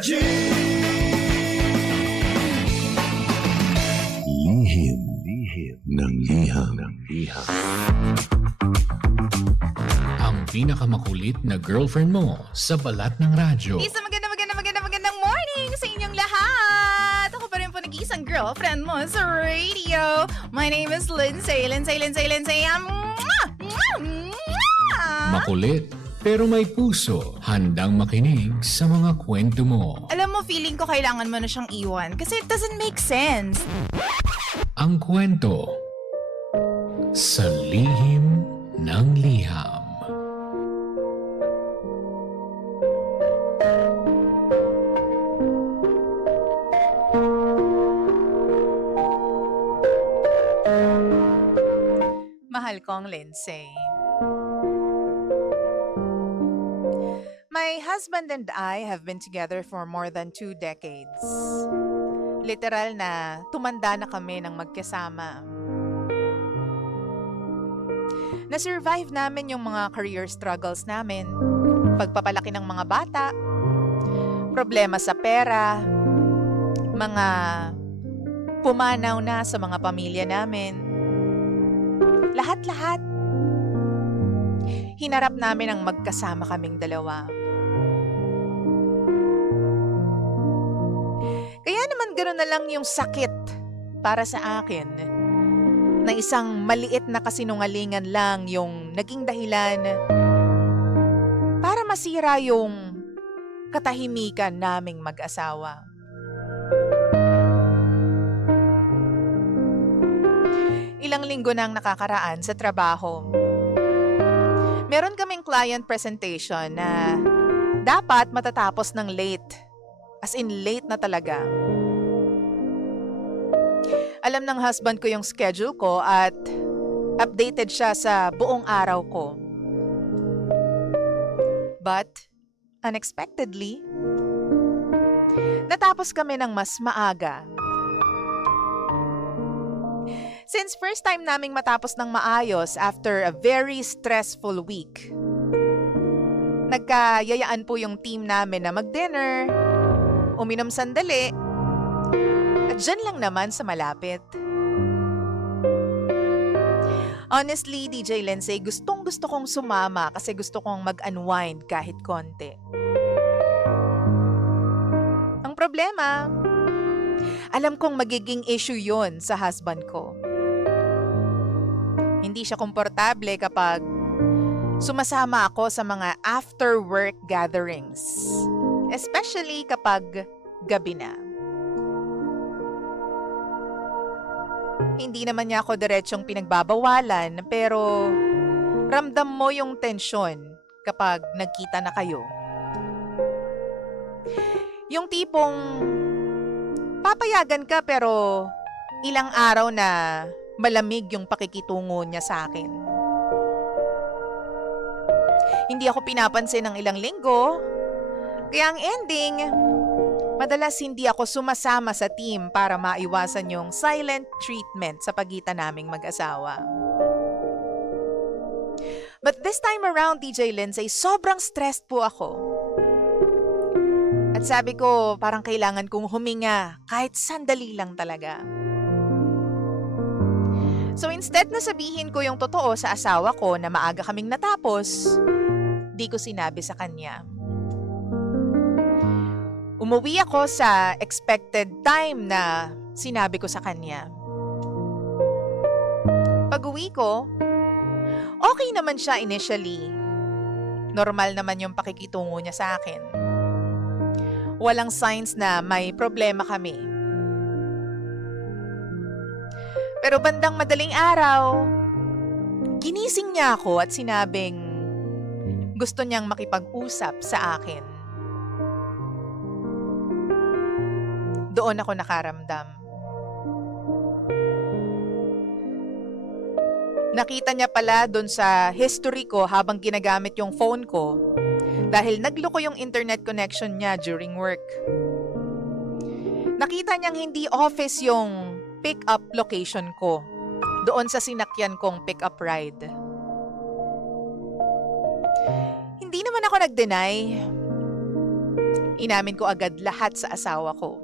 Lihim ng liham. Ang pinakamakulit na girlfriend mo sa balat ng radyo. Isang magandang morning sa inyong lahat! Ako pa rin po nag-iisang girlfriend mo sa radio. My name is Lindsay. Makulit pero may puso, handang makinig sa mga kwento mo. Alam mo, feeling ko kailangan mo na siyang iwan kasi it doesn't make sense. Ang kwento sa lihim ng liham. Mahal kong Lindsay. My husband and I have been together for more than 2 decades. Literal na tumanda na kami ng magkasama. Na-survive namin yung mga career struggles namin, pagpapalaki ng mga bata, problema sa pera, mga pumanaw na sa mga pamilya namin. Lahat-lahat. Hinarap namin ang magkasama kaming dalawa. Kaya naman gano'n na lang yung sakit para sa akin na isang maliit na kasinungalingan lang yung naging dahilan para masira yung katahimikan naming mag-asawa. Ilang linggo nang nakakaraan sa trabaho. Meron kaming client presentation na dapat matatapos ng late. As in late na talaga. Alam ng husband ko yung schedule ko at updated siya sa buong araw ko. But, unexpectedly, natapos kami ng mas maaga. Since first time naming matapos ng maayos after a very stressful week, nagkayayaan po yung team namin na mag-dinner, uminom sandali, at dyan lang naman sa malapit. Honestly, DJ Lindsay, gustong-gusto kong sumama kasi gusto kong mag-unwind kahit konti. Ang problema, alam kong magiging issue yon sa husband ko. Hindi siya komportable kapag sumasama ako sa mga after-work gatherings. Especially kapag gabi na. Hindi naman niya ako diretsyong pinagbabawalan pero ramdam mo yung tensyon kapag nagkita na kayo. Yung tipong papayagan ka pero ilang araw na malamig yung pakikitungo niya sa akin. Hindi ako pinapansin ng ilang linggo. Kaya ang ending, madalas hindi ako sumasama sa team para maiwasan yung silent treatment sa pagitan naming mag-asawa. But this time around, DJ Lindsay, sobrang stressed po ako. At sabi ko, parang kailangan kong huminga kahit sandali lang talaga. So instead na sabihin ko yung totoo sa asawa ko na maaga kaming natapos, di ko sinabi sa kanya. Umuwi ako sa expected time na sinabi ko sa kanya. Pag-uwi ko, okay naman siya initially. Normal naman yung pakikitungo niya sa akin. Walang signs na may problema kami. Pero bandang madaling araw, ginising niya ako at sinabing gusto niyang makipag-usap sa akin. Doon ako nakaramdam. Nakita niya pala doon sa history ko habang ginagamit yung phone ko dahil nagloko yung internet connection niya during work. Nakita niyang hindi office yung pick-up location ko doon sa sinakyan kong pick-up ride. Hindi naman ako nag-deny. Inamin ko agad lahat sa asawa ko.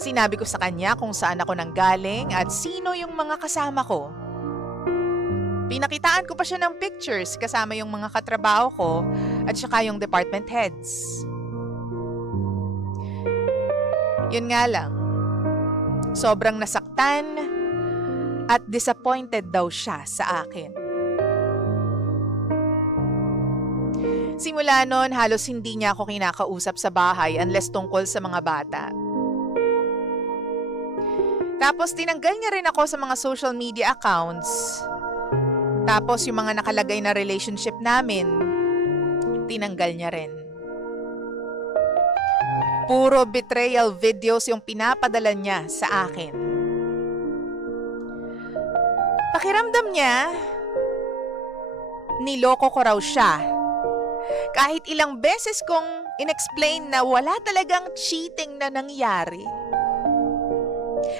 Sinabi ko sa kanya kung saan ako nanggaling at sino yung mga kasama ko. Pinakitaan ko pa siya ng pictures kasama yung mga katrabaho ko at saka yung department heads. Yun nga lang, sobrang nasaktan at disappointed daw siya sa akin. Simula noon, halos hindi niya ako kinakausap sa bahay unless tungkol sa mga bata. Tapos tinanggal niya rin ako sa mga social media accounts. Tapos yung mga nakalagay na relationship namin, tinanggal niya rin. Puro betrayal videos yung pinapadala niya sa akin. Pakiramdam niya, niloko ko raw siya. Kahit ilang beses kong inexplain na wala talagang cheating na nangyari.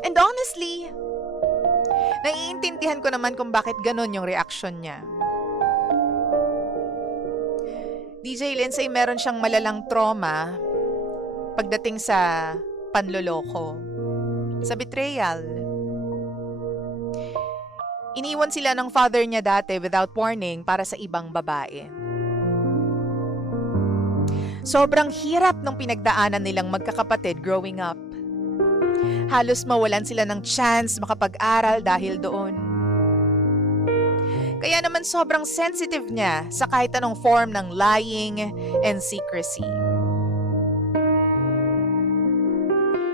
And honestly, naiintindihan ko naman kung bakit ganun yung reaksyon niya. DJ Lindsay, meron siyang malalang trauma pagdating sa panloloko, sa betrayal. Iniwan sila ng father niya dati without warning para sa ibang babae. Sobrang hirap ng pinagdaanan nilang magkakapatid growing up. Halos mawalan sila ng chance makapag-aral dahil doon. Kaya naman sobrang sensitive niya sa kahit anong form ng lying and secrecy.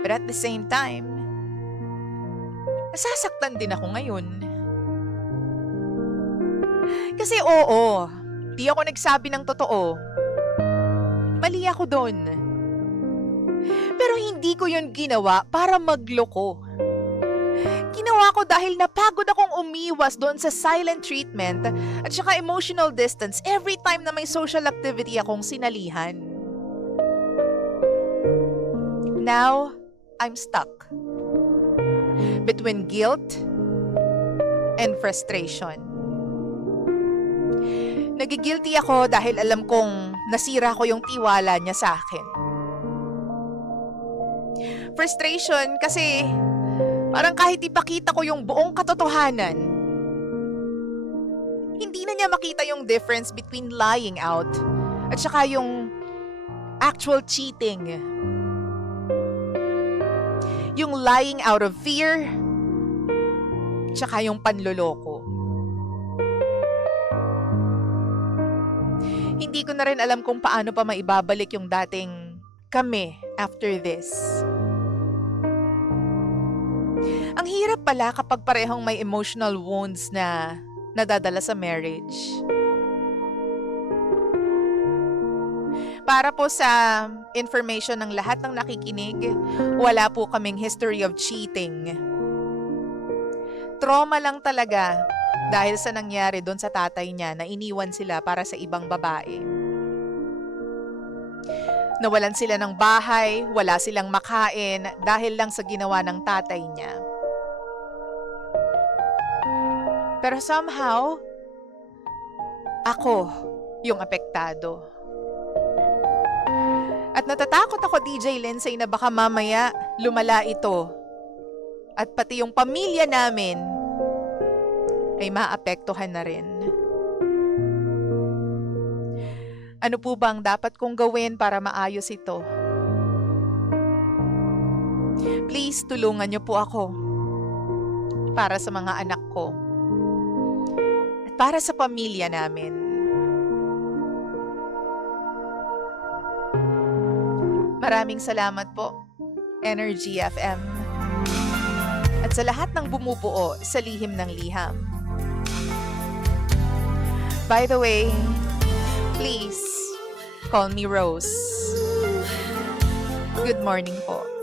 But at the same time, nasasaktan din ako ngayon. Kasi oo, di ako nagsabi ng totoo. Mali ako doon. Pero hindi ko yun ginawa para magloko. Ginawa ko dahil napagod akong umiwas doon sa silent treatment at saka emotional distance every time na may social activity akong sinalihan. Now, I'm stuck between guilt and frustration. Nagigilty ako dahil alam kong nasira ko yung tiwala niya sa akin. Frustration kasi parang kahit ipakita ko yung buong katotohanan, hindi na niya makita yung difference between lying out at saka yung actual cheating. Yung lying out of fear, tsaka yung panloloko. Hindi ko na rin alam kung paano pa maibabalik yung dating kami after this. Ang hirap pala kapag parehong may emotional wounds na nadadala sa marriage. Para po sa information ng lahat ng nakikinig, wala po kaming history of cheating. Trauma lang talaga dahil sa nangyari doon sa tatay niya na iniwan sila para sa ibang babae. Nawalan sila ng bahay, wala silang makain dahil lang sa ginawa ng tatay niya. Pero somehow, ako yung apektado. At natatakot ako, DJ Lindsay, na baka mamaya lumala ito. At pati yung pamilya namin ay maapektuhan na rin. Ano po bang dapat kong gawin para maayos ito? Please, tulungan niyo po ako. Para sa mga anak ko. At para sa pamilya namin. Maraming salamat po, Energy FM. At sa lahat ng bumubuo sa Lihim ng Liham. By the way, please call me Rose. Good morning po.